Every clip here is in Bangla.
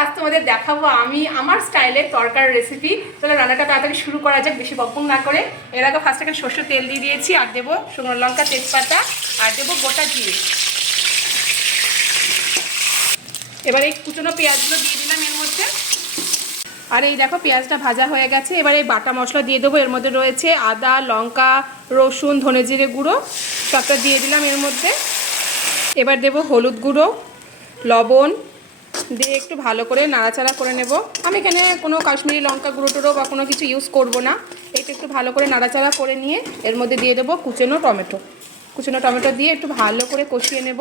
আজ তোমাদের দেখাবো আমি আমার স্টাইলের তরকার রেসিপি। তাহলে রান্নাটা তাড়াতাড়ি শুরু করা যাক, বেশি বকবক না করে। এর আগে ফার্স্ট এখানে সর্ষের তেল দিয়ে দিয়েছি, আর দেবো শুকনো লঙ্কা, তেজপাতা, আর দেবো গোটা জিরে। এবার এই কুচনো পেঁয়াজগুলো দিয়ে দিলাম এর মধ্যে। আর এই দেখো পেঁয়াজটা ভাজা হয়ে গেছে। এবার এই বাটা মশলা দিয়ে দেবো। এর মধ্যে রয়েছে আদা, লঙ্কা, রসুন, ধনে জিরে গুঁড়ো, সবটা দিয়ে দিলাম এর মধ্যে। এবার দেবো হলুদ গুঁড়ো, লবণ দিয়ে একটু ভালো করে নাড়াচাড়া করে নেব। আমি এখানে কোনো কাশ্মীরি লঙ্কা গুঁড়ো টুড়ো বা কোনো কিছু ইউজ করব না। এটা একটু ভালো করে নাড়াচাড়া করে নিয়ে এর মধ্যে দিয়ে দেবো কুচনো টমেটো দিয়ে একটু ভালো করে কষিয়ে নেব।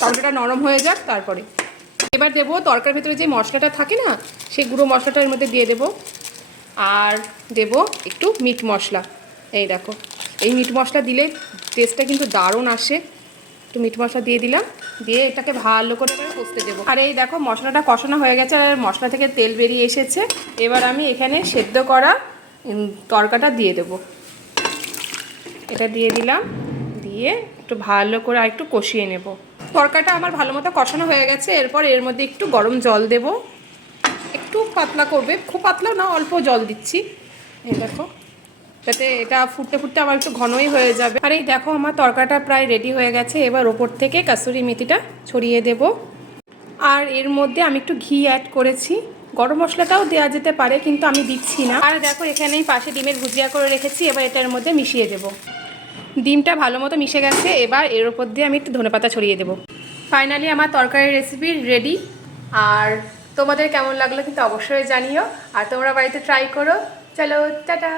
টমেটোটা নরম হয়ে যাক তারপরে। এবার দেবো তরকারির ভিতরে যে মশলাটা থাকে না, সেই গুঁড়ো মশলাটা এর মধ্যে দিয়ে দেবো। আর দেবো একটু মিট মশলা। এই দেখো, এই মিট মশলা দিলে টেস্টটা কিন্তু দারুণ আসে। একটু মিট মশলা দিয়ে দিলাম, দিয়ে এটাকে ভালো করে কষতে দেবো। আর এই দেখো মশলাটা কষানো হয়ে গেছে, আর মশলা থেকে তেল বেরিয়ে এসেছে। এবার আমি এখানে সেদ্ধ করা তরকাটা দিয়ে দেব। এটা দিয়ে দিলাম, দিয়ে একটু ভালো করে আর একটু কষিয়ে নেব। তরকাটা আমার ভালো মতো কষানো হয়ে গেছে। এরপর এর মধ্যে একটু গরম জল দেব, একটু পাতলা করবে, খুব পাতলা না, অল্প জল দিচ্ছি। এই দেখো, যাতে এটা ফুটতে ফুটতে আমার একটু ঘনই হয়ে যাবে। আর এই দেখো আমার তরকাটা প্রায় রেডি হয়ে গেছে। এবার ওপর থেকে কাসুরি মেথিটা ছড়িয়ে দেব। আর এর মধ্যে আমি একটু ঘি অ্যাড করেছি। গরম মশলাটাও দেওয়া যেতে পারে, কিন্তু আমি দিচ্ছি না। আর দেখো এখানেই পাশে ডিমের ভুজিয়া করে রেখেছি। এবার এটার মধ্যে মিশিয়ে দেব। ডিমটা ভালো মতো মিশে গেছে। এবার এর ওপর দিয়ে আমি একটু ধনেপাতা ছড়িয়ে দেবো। ফাইনালি আমার তরকারি রেসিপি রেডি। আর তোমাদের কেমন লাগলো কিন্তু অবশ্যই জানিও। আর তোমরা বাড়িতে ট্রাই করো। চলো, টাটা।